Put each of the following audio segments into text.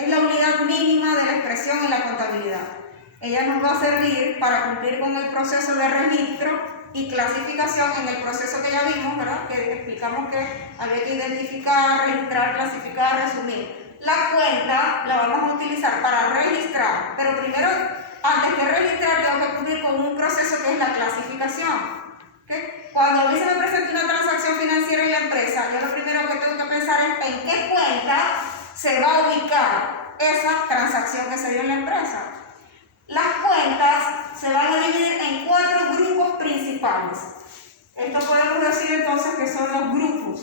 Es la unidad mínima de la expresión en la contabilidad. Ella nos va a servir para cumplir con el proceso de registro y clasificación en el proceso que ya vimos, ¿verdad? Que explicamos que había que identificar, registrar, clasificar, resumir. La cuenta la vamos a utilizar para registrar, pero primero, antes de registrar, tengo que cumplir con un proceso que es la clasificación. ¿Okay? Cuando a mí se me presenta una transacción financiera en la empresa, yo lo primero que tengo que pensar es en qué cuenta se va a ubicar esa transacción que se dio en la empresa. Las cuentas se van a dividir en 4 grupos principales. Esto podemos decir entonces que son los grupos.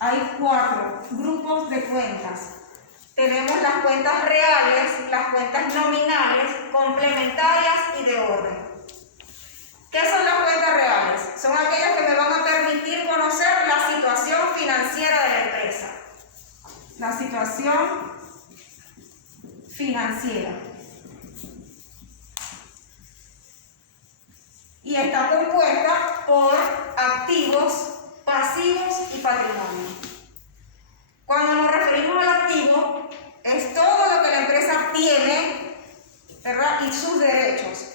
Hay 4 grupos de cuentas. Tenemos las cuentas reales, las cuentas nominales, complementarias y de orden. ¿Qué son las cuentas reales? Son aquellas que me van a permitir conocer la situación financiera de la empresa. La situación financiera. Y está compuesta por activos, pasivos y patrimonio. Cuando nos referimos al activo, es todo lo que la empresa tiene, ¿verdad? Y sus derechos.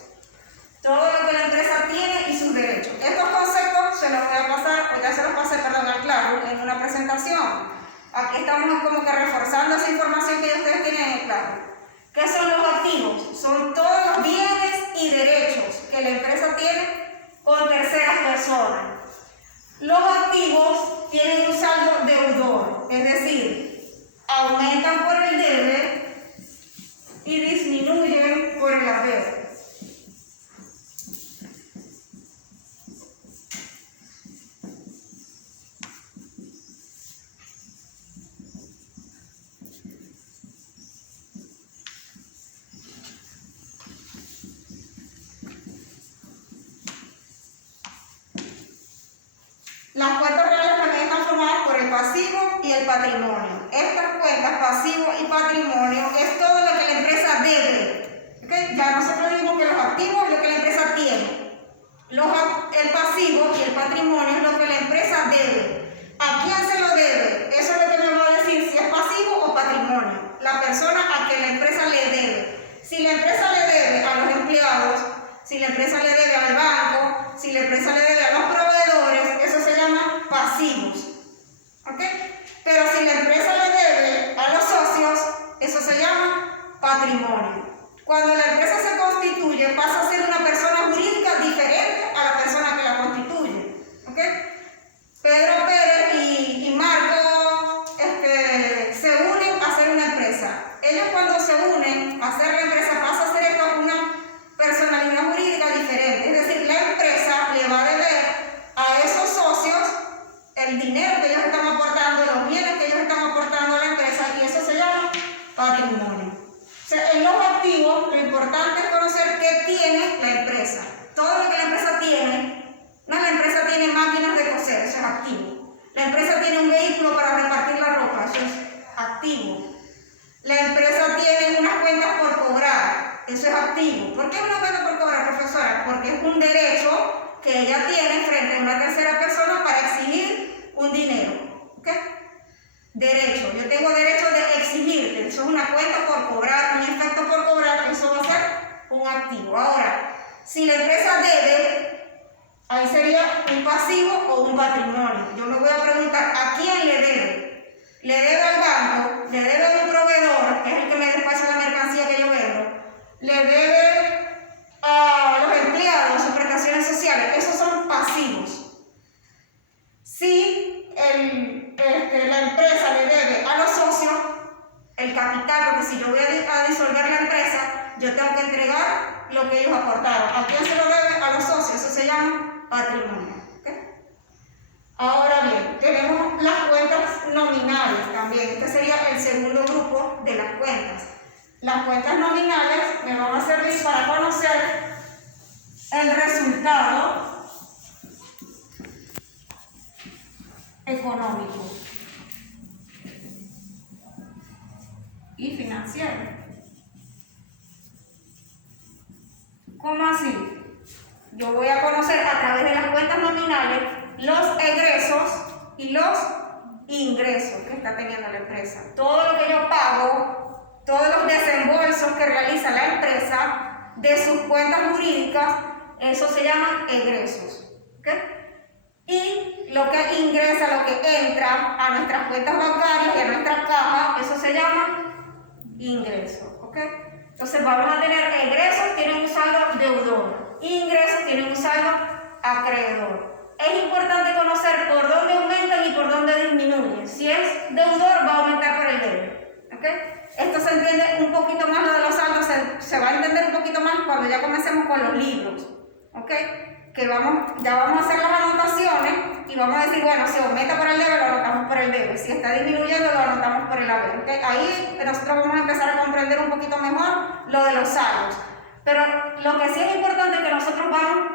Todo lo que la empresa tiene y sus derechos. Estos conceptos se los voy a pasar, o ya se los pasé, perdón, al claro, en una presentación. Aquí estamos como que reforzando esa información que ya ustedes tienen en el claro. ¿Qué son los activos? Son todos los bienes y derechos que la empresa tiene con terceras personas. Los activos tienen un saldo deudor, es decir, aumentan por el debe y disminuyen por el haber. Las cuentas reales también están formadas por el pasivo y el patrimonio. Estas cuentas, pasivo y patrimonio, es todo lo que la empresa debe. ¿Okay? Ya nosotros dijimos que los activos es lo que la empresa tiene. El pasivo y el patrimonio es lo que la empresa debe. ¿A quién se lo debe? Eso es lo que me va a decir si es pasivo o patrimonio. La persona a que la empresa le debe. Si la empresa le debe a los empleados, si la empresa le debe al banco, si la empresa le debe a los proveedores, eso se llama pasivos. ¿Ok? Pero si la empresa le debe a los socios, eso se llama patrimonio. Cuando la empresa se constituye, pasa a ser una persona jurídica diferente a la persona que la constituye. ¿Ok? Pedro Pérez y Marco se unen a hacer una empresa. Ellos cuando se unen a hacer la empresa pasa a ser esto una personalidad jurídica diferente. Es decir, la empresa le va a deber a esos socios el dinero que ellos están aportando, los bienes que ellos están aportando a la empresa, y eso se llama patrimonio. O sea, en los activos lo importante es conocer qué tiene la empresa. Todo lo que la empresa tiene, no, la empresa tiene máquinas de coser, eso es activo. La empresa tiene un vehículo para repartir la ropa, eso es activo. La empresa tiene unas cuentas por cobrar, eso es activo. ¿Por qué una cuenta por cobrar, profesora? Porque es un derecho que ella tiene frente a una tercera persona para exigir un dinero. ¿Ok? Derecho. Yo tengo derecho de exigirte. Eso es una cuenta por cobrar, un efecto por cobrar, eso va a ser un activo. Ahora, si la empresa debe, ahí sería un pasivo o un patrimonio. Yo me voy a preguntar, ¿a quién le debe? ¿Le debe al banco? ¿Le debe a un proveedor, que es el que me despacha la mercancía que yo vendo? ¿Le debe a los empleados sus prestaciones sociales? Esos son pasivos. Si la empresa le debe a los socios el capital, porque si yo voy a disolver la empresa, yo tengo que entregar lo que ellos aportaron. ¿A quién se lo debe? A los socios. Eso se llama patrimonio. ¿Okay? Ahora bien, tenemos las cuentas nominales también. Este sería el segundo grupo de las cuentas. Las cuentas nominales me van a servir para conocer el resultado económico y financiero. ¿Cómo así? Yo voy a conocer a través de las cuentas nominales los egresos y los ingresos que está teniendo la empresa. Todo lo que yo pago todos los desembolsos que realiza la empresa de sus cuentas jurídicas, eso se llama egresos. ¿Okay? Y lo que ingresa, lo que entra a nuestras cuentas bancarias y a nuestra caja, eso se llama ingresos. ¿Okay? Entonces vamos a tener egresos, tienen un saldo deudor, ingresos, tienen un saldo acreedor. Es importante conocer por dónde aumentan y por dónde disminuyen. Si es deudor, va a aumentar por el debe. ¿Okay? Esto se entiende un poquito más, lo de los saldos se va a entender un poquito más cuando ya comencemos con los libros. ¿Okay? Que ya vamos a hacer las anotaciones y vamos a decir, bueno, si aumenta por el debe, lo anotamos por el debe. Si está disminuyendo, lo anotamos por el haber. ¿Okay? Ahí nosotros vamos a empezar a comprender un poquito mejor lo de los saldos. Pero lo que sí es importante es que nosotros vamos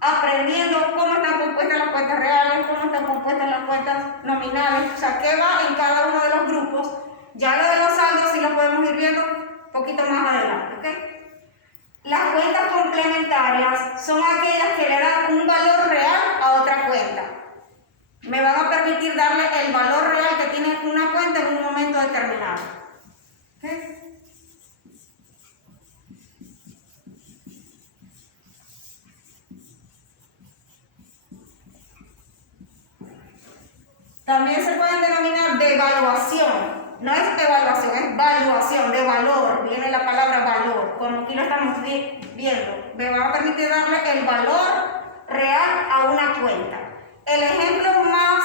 aprendiendo cómo están compuestas las cuentas reales, cómo están compuestas las cuentas nominales, o sea, qué va en cada uno de los grupos. Ya lo de los saldos sí lo podemos ir viendo un poquito más adelante. ¿Okay? Las cuentas complementarias son aquellas que le dan un valor real a otra cuenta. Me van a permitir darle el valor real que tiene una cuenta en un momento determinado. ¿Okay? También se pueden denominar devaluación. No es evaluación, es valuación, de valor. Viene la palabra valor, como aquí lo estamos viendo. Me va a permitir darle el valor real a una cuenta. El ejemplo más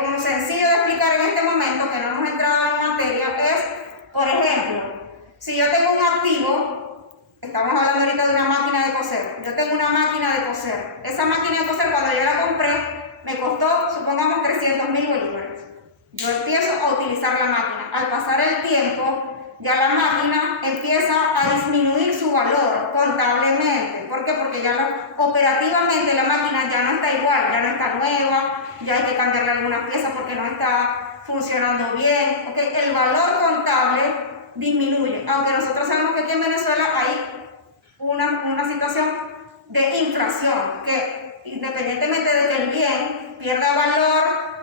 como sencillo de explicar en este momento, que no hemos entrado en materia, es, por ejemplo, si yo tengo un activo, estamos hablando ahorita de una máquina de coser. Yo tengo una máquina de coser. Esa máquina de coser, cuando yo la compré, me costó, supongamos, 300.000 bolívares. Yo empiezo a utilizar la máquina. Al pasar el tiempo, ya la máquina empieza a disminuir su valor contablemente. ¿Por qué? Porque ya operativamente la máquina ya no está igual, ya no está nueva, ya hay que cambiarle algunas piezas porque no está funcionando bien. ¿Okay? El valor contable disminuye. Aunque nosotros sabemos que aquí en Venezuela hay una situación de inflación, que independientemente de que el bien pierda valor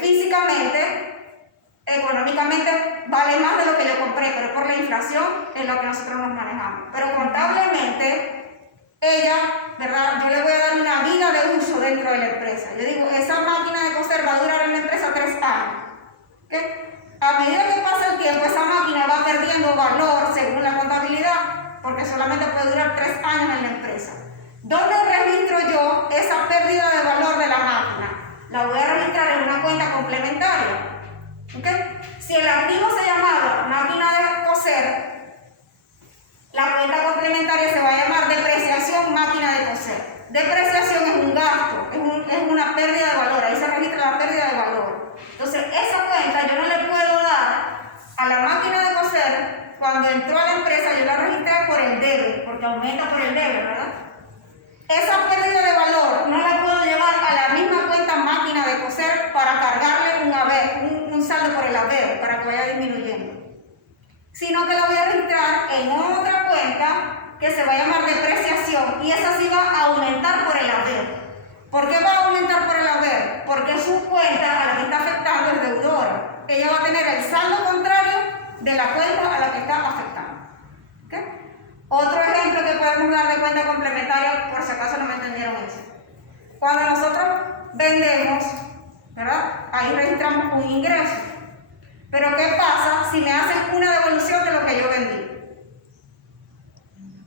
físicamente, económicamente vale más de lo que yo compré, pero por la inflación es lo que nosotros nos manejamos. Pero contablemente, ella, ¿verdad? Yo le voy a dar una vida de uso dentro de la empresa. Yo digo, esa máquina de coser va a durar en la empresa 3 años. ¿Okay? A medida que pasa el tiempo, esa máquina va perdiendo valor según la contabilidad, porque solamente puede durar 3 años en la empresa. ¿Dónde registro yo esa pérdida de valor de la máquina? La voy a registrar en una cuenta complementaria. ¿Okay? Si el activo se llamaba máquina de coser, la cuenta complementaria se va a llamar depreciación máquina de coser. Depreciación es un gasto, es una pérdida de valor, ahí se registra la pérdida de valor. Entonces, esa cuenta yo no le puedo dar a la máquina de coser. Cuando entró a la empresa, yo la registré por el debe, porque aumenta por el debe, ¿verdad? Esa pérdida de valor no la puedo llevar a la misma cuenta máquina de coser para cargarle un saldo por el haber, para que vaya disminuyendo. Sino que la voy a registrar en otra cuenta que se va a llamar depreciación, y esa sí va a aumentar por el haber. ¿Por qué va a aumentar por el haber? Porque su cuenta a la que está afectando es deudora. Ella va a tener el saldo contrario de la cuenta a la que está afectando. ¿Okay? Otro ejemplo que podemos dar de cuenta complementaria, por si acaso no me entendieron eso. Cuando nosotros vendemos, ¿verdad? Ahí registramos un ingreso. Pero ¿qué pasa si me hacen una devolución de lo que yo vendí?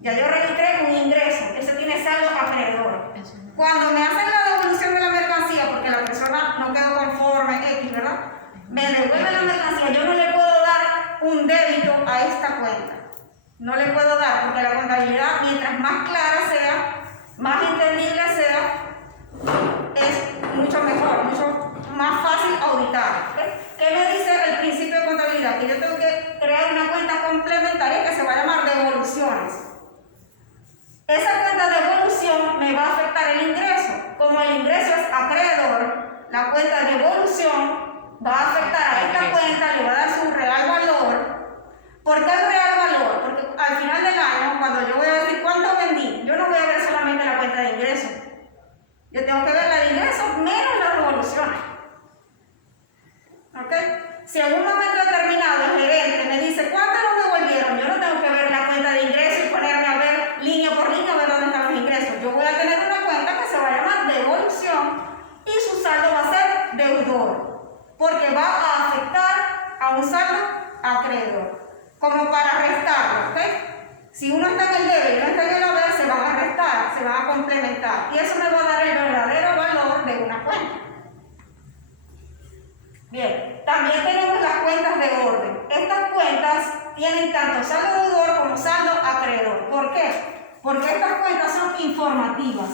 Ya yo registré un ingreso, ese tiene saldo acreedor. Cuando me hacen la devolución de la mercancía, porque la persona no quedó conforme, X, ¿verdad? Me devuelve la mercancía, yo no le puedo dar un débito a esta cuenta. No le puedo dar, porque la contabilidad, mientras más clara sea, más entendible sea, es mucho mejor, mucho más fácil auditar. ¿Qué me dice el principio de contabilidad? Que yo tengo que crear una cuenta complementaria que se va a llamar devoluciones. Esa cuenta de devolución me va a afectar el ingreso. Como el ingreso es acreedor, la cuenta de devolución va a afectar a esta cuenta, le va a dar su real valor. ¿Por qué el real valor? Porque al final del año, cuando yo voy a decir cuánto vendí, yo no voy a ver solamente la cuenta de ingresos. Yo tengo que ver la de ingresos menos las devoluciones. ¿Ok? Si en un momento determinado el gerente me dice acreedor, como para restarlo, ¿ok? Si uno está en el debe y uno está en el haber, se van a restar, se van a complementar, y eso me va a dar el verdadero valor de una cuenta. Bien, también tenemos las cuentas de orden. Estas cuentas tienen tanto saldo deudor como saldo acreedor. ¿Por qué? Porque estas cuentas son informativas.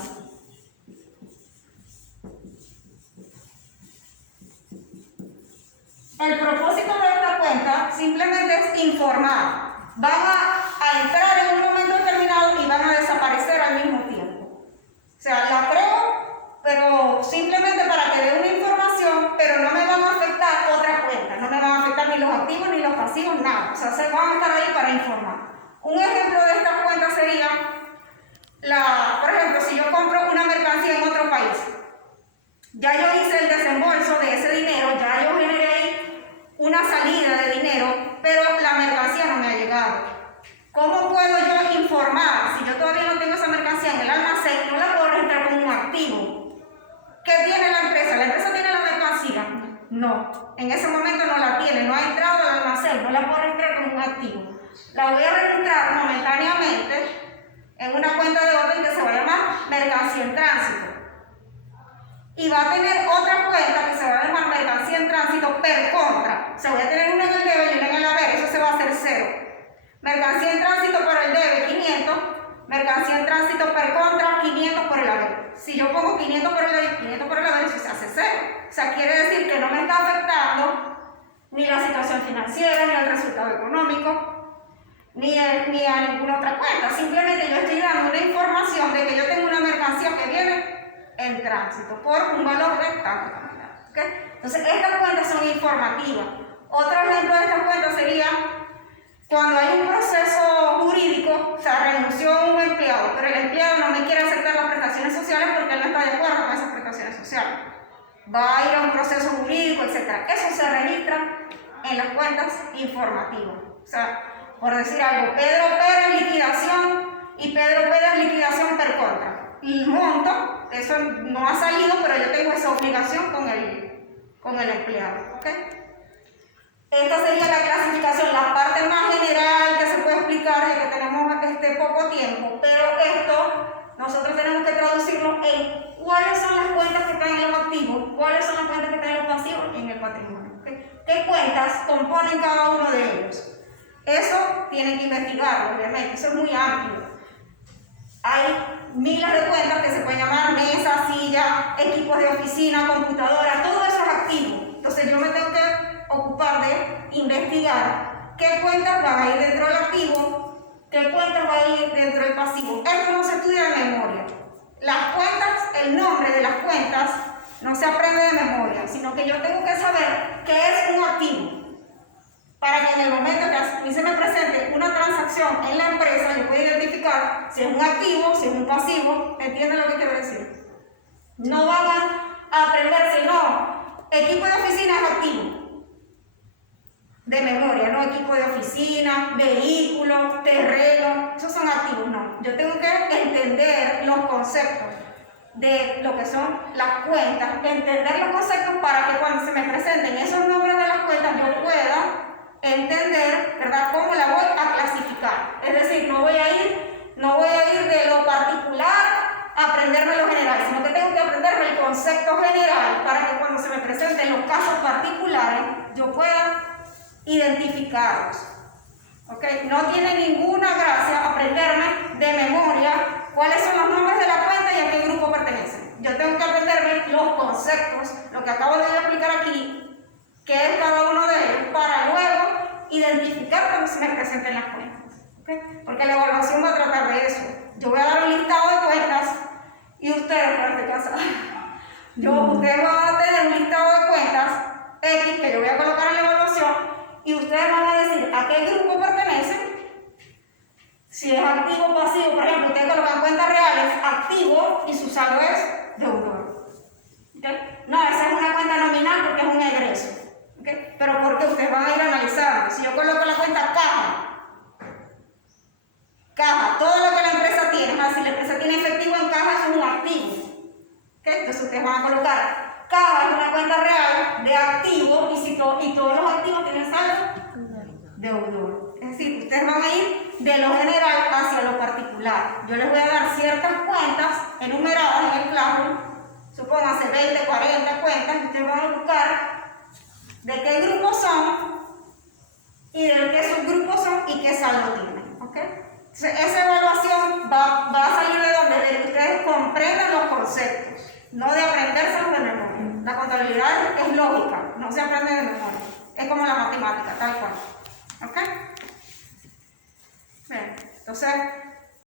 El propósito de esta cuenta simplemente es informar. Van a entrar en un momento determinado y van a desaparecer al mismo tiempo. O sea, la creo, pero simplemente para que dé una información, pero no me van a afectar otra cuenta. No me van a afectar ni los activos ni los pasivos, nada. O sea, se van a estar ahí para informar. Un ejemplo de esta cuenta sería, por ejemplo, si yo compro una mercancía en otro país, ya yo hice el desembolso de ese dinero, ya yo generé una salida de dinero, pero la mercancía no me ha llegado. ¿Cómo puedo yo informar? Si yo todavía no tengo esa mercancía en el almacén, no la puedo registrar como un activo. ¿Qué tiene la empresa? ¿La empresa tiene la mercancía? No, en ese momento no la tiene, no ha entrado al almacén, no la puedo registrar como un activo. La voy a registrar momentáneamente en una cuenta de orden que se va a llamar mercancía en tránsito. Y va a tener otra cuenta que se va a llamar mercancía en tránsito per contra. O sea, voy a tener una en el debe y una en el haber, eso se va a hacer 0. Mercancía en tránsito por el debe, 500. Mercancía en tránsito per contra, 500 por el haber. Si yo pongo 500 por el debe, 500 por el haber, eso se hace 0. O sea, quiere decir que no me está afectando ni la situación financiera, ni el resultado económico, ni a ninguna otra cuenta. Simplemente yo estoy dando una información de que yo tengo una mercancía que viene en tránsito por un valor de tanta cantidad. ¿Okay? Entonces, estas cuentas son informativas. Otro ejemplo de estas cuentas sería cuando hay un proceso jurídico, o sea, renunció un empleado, pero el empleado no me quiere aceptar las prestaciones sociales porque él no está de acuerdo con esas prestaciones sociales. Va a ir a un proceso jurídico, etc. Eso se registra en las cuentas informativas. O sea, por decir algo, Pedro Pérez liquidación y Pedro Pérez liquidación per contra. El monto, eso no ha salido, pero yo tengo esa obligación con el empleado. ¿Okay? Esta sería la clasificación, la parte más general que se puede explicar ya que tenemos poco tiempo, pero esto nosotros tenemos que traducirlo en cuáles son las cuentas que están en los activos, cuáles son las cuentas que están en los pasivos en el patrimonio. ¿Okay? ¿Qué cuentas componen cada uno de ellos? Eso tienen que investigarlo, obviamente, eso es muy amplio. Hay miles de cuentas que se pueden llamar mesa, silla, equipos de oficina, computadoras, todo eso es activo. Entonces yo me tengo que ocupar de investigar qué cuentas van a ir dentro del activo, qué cuentas van a ir dentro del pasivo. Esto no se estudia de memoria. Las cuentas, el nombre de las cuentas no se aprende de memoria, sino que yo tengo que saber qué es un activo. Para que en el momento que a mí se me presente una transacción en la empresa, yo pueda identificar si es un activo, si es un pasivo. ¿Entienden lo que quiero decir? No van a aprender, sino equipo de oficina es activo. De memoria, no equipo de oficina, vehículos, terreno, esos son activos, no. Yo tengo que entender los conceptos de lo que son las cuentas, entender los conceptos para que cuando se me presenten esos nombres de las cuentas yo pueda entender, ¿verdad?, cómo la voy a clasificar. Es decir, no voy a ir de lo particular a aprenderme lo general, sino que tengo que aprenderme el concepto general para que cuando se me presenten los casos particulares yo pueda identificarlos. ¿Okay? No tiene ninguna gracia aprenderme de memoria cuáles son los nombres de la cuenta y a qué grupo pertenecen. Yo tengo que aprenderme los conceptos, lo que acabo de explicar aquí, qué es cada uno de ellos, para luego identificar cuando se me presenten las cuentas. ¿Okay? Porque la evaluación va a tratar de eso. Yo voy a dar un listado de cuentas y ustedes, por este caso, ustedes van a tener un listado de cuentas X que yo voy a colocar en la evaluación y ustedes van a decir a qué grupo pertenecen. Si es activo o pasivo, por ejemplo, ustedes colocan cuentas reales, activo y su saldo es deudor. ¿Okay? No, esa es una cuenta nominal porque es un egreso. ¿Okay? Pero porque ustedes van a ir analizando. Si yo coloco la cuenta caja, todo lo que la empresa tiene, si la empresa tiene efectivo en caja es un activo. ¿Okay? Entonces ustedes van a colocar caja es una cuenta real de activo y todos los activos tienen saldo deudor. Es decir, ustedes van a ir de lo general hacia lo particular. Yo les voy a dar ciertas cuentas enumeradas en el Classroom, supónganse 20, 40 cuentas, y ustedes van a buscar de qué grupos son y de qué subgrupos son y qué saldo tienen. ¿Ok? Entonces, esa evaluación va a salir de donde de que ustedes comprendan los conceptos, no de aprendérselos de memoria. La contabilidad es lógica, no se aprende de memoria. Es como la matemática, tal cual. ¿Ok? Bien, entonces